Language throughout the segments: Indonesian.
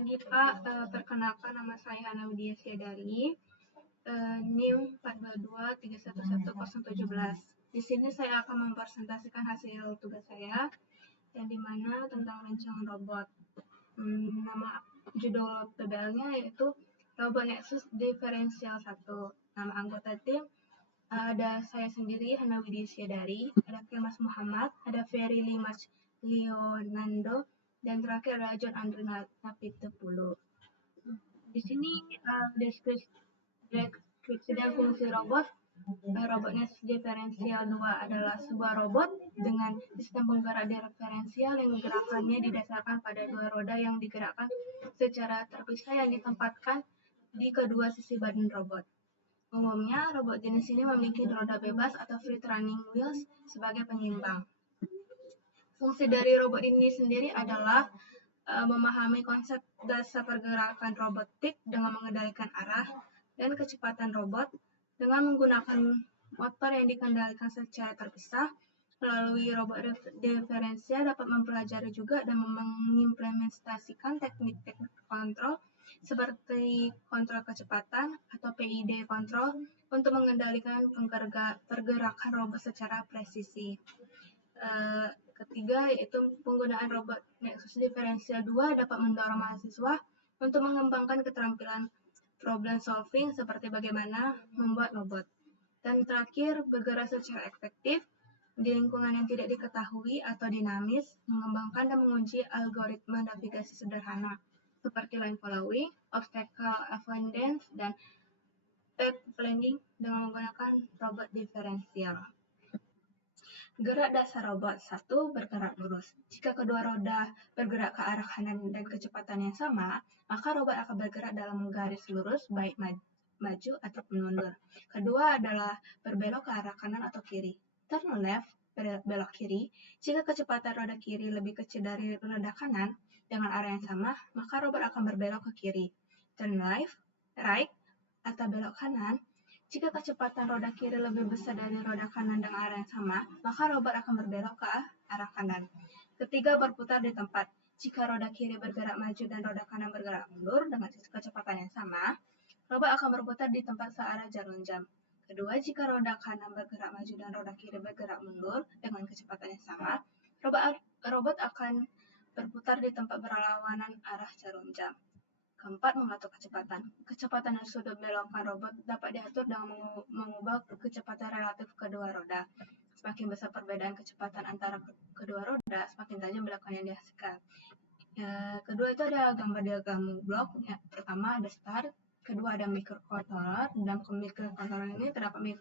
pagi Pak, perkenalkan nama saya Hana Widya Syedari, NIM 422311017. Di sini saya akan mempresentasikan hasil tugas saya, yang dimana tentang rancangan robot. Nama judul PBL-nya yaitu Robot Nexus Diferensial 1. Nama anggota tim ada saya sendiri, Hana Widya Syedari, ada Kemas Muhammad, ada Ferry Limas Leonando, dan terakhir adalah John Andrew Napitepulu. Di sini deskripsi dan fungsi robot. Robotnya diferensial 2 adalah sebuah robot dengan sistem penggerak diferensial yang gerakannya didasarkan pada dua roda yang digerakkan secara terpisah yang ditempatkan di kedua sisi badan robot. Umumnya, robot jenis ini memiliki roda bebas atau free running wheels sebagai penyimbang. Fungsi dari robot ini sendiri adalah memahami konsep dasar pergerakan robotik dengan mengendalikan arah dan kecepatan robot dengan menggunakan motor yang dikendalikan secara terpisah. Melalui robot diferensial dapat mempelajari juga dan mengimplementasikan teknik-teknik kontrol seperti kontrol kecepatan atau PID control untuk mengendalikan pergerakan robot secara presisi. Ketiga, yaitu penggunaan robot Nexus Diferensial 2 dapat mendorong mahasiswa untuk mengembangkan keterampilan problem solving seperti bagaimana membuat robot. Dan terakhir, bergerak secara efektif di lingkungan yang tidak diketahui atau dinamis, mengembangkan dan menguji algoritma navigasi sederhana seperti line following, obstacle avoidance, dan path planning dengan menggunakan robot diferensial. Gerak dasar robot 1. Bergerak lurus. Jika kedua roda bergerak ke arah kanan dan kecepatan yang sama, maka robot akan bergerak dalam garis lurus baik maju ataupun mundur. Kedua adalah berbelok ke arah kanan atau kiri. Turn left, belok kiri. Jika kecepatan roda kiri lebih kecil dari roda kanan dengan arah yang sama, maka robot akan berbelok ke kiri. Turn right, atau belok kanan. Jika kecepatan roda kiri lebih besar dari roda kanan dengan arah yang sama, maka robot akan berbelok ke arah kanan. Ketiga, berputar di tempat. Jika roda kiri bergerak maju dan roda kanan bergerak mundur dengan kecepatan yang sama, robot akan berputar di tempat searah jarum jam. Kedua, jika roda kanan bergerak maju dan roda kiri bergerak mundur dengan kecepatan yang sama, robot akan berputar di tempat berlawanan arah jarum jam. Keempat, mengatur kecepatan. Kecepatan dan sudut belokan robot dapat diatur dengan mengubah kecepatan relatif kedua roda. Semakin besar perbedaan kecepatan antara kedua roda, semakin tajam belokan yang dihasilkan. Kedua itu ada gambar diagram blok. Pertama ada start, kedua ada microcontroller. Dalam microcontroller ini terdapat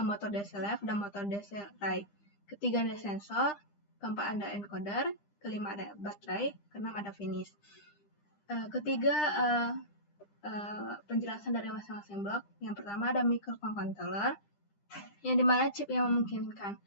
motor DC left dan motor DC right. Ketiga ada sensor, keempat ada encoder, kelima ada baterai, keenam ada finish. Ketiga, penjelasan dari masing-masing blok. Yang pertama ada microcontroller, yang dimana chip yang memungkinkan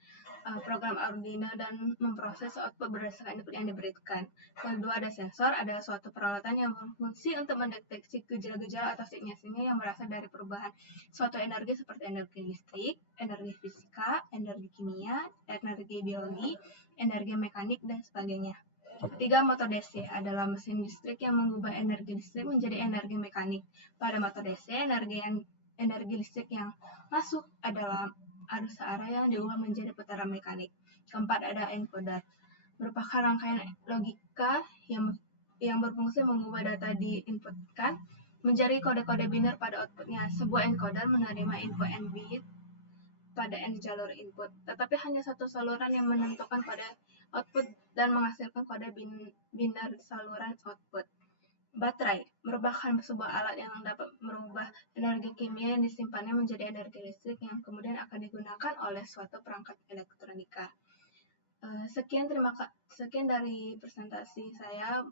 program Arduino dan memproses output berdasarkan input yang diberikan. Kedua ada sensor, adalah suatu peralatan yang berfungsi untuk mendeteksi gejala-gejala atau sinyal-sinyal yang berasal dari perubahan suatu energi seperti energi listrik, energi fisika, energi kimia, energi biologi, energi mekanik, dan sebagainya. Ketiga, motor DC adalah mesin listrik yang mengubah energi listrik menjadi energi mekanik. Pada motor DC, energi listrik yang masuk adalah arus searah yang diubah menjadi putaran mekanik. Keempat, ada encoder, merupakan rangkaian logika yang berfungsi mengubah data diinputkan menjadi kode-kode biner pada outputnya. Sebuah encoder menerima input n bit pada n jalur input, tetapi hanya satu saluran yang menentukan kode output dan menghasilkan kode biner saluran output. Baterai merupakan sebuah alat yang dapat merubah energi kimia yang disimpannya menjadi energi listrik yang kemudian akan digunakan oleh suatu perangkat elektronika. Sekian dari presentasi saya.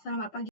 Selamat pagi.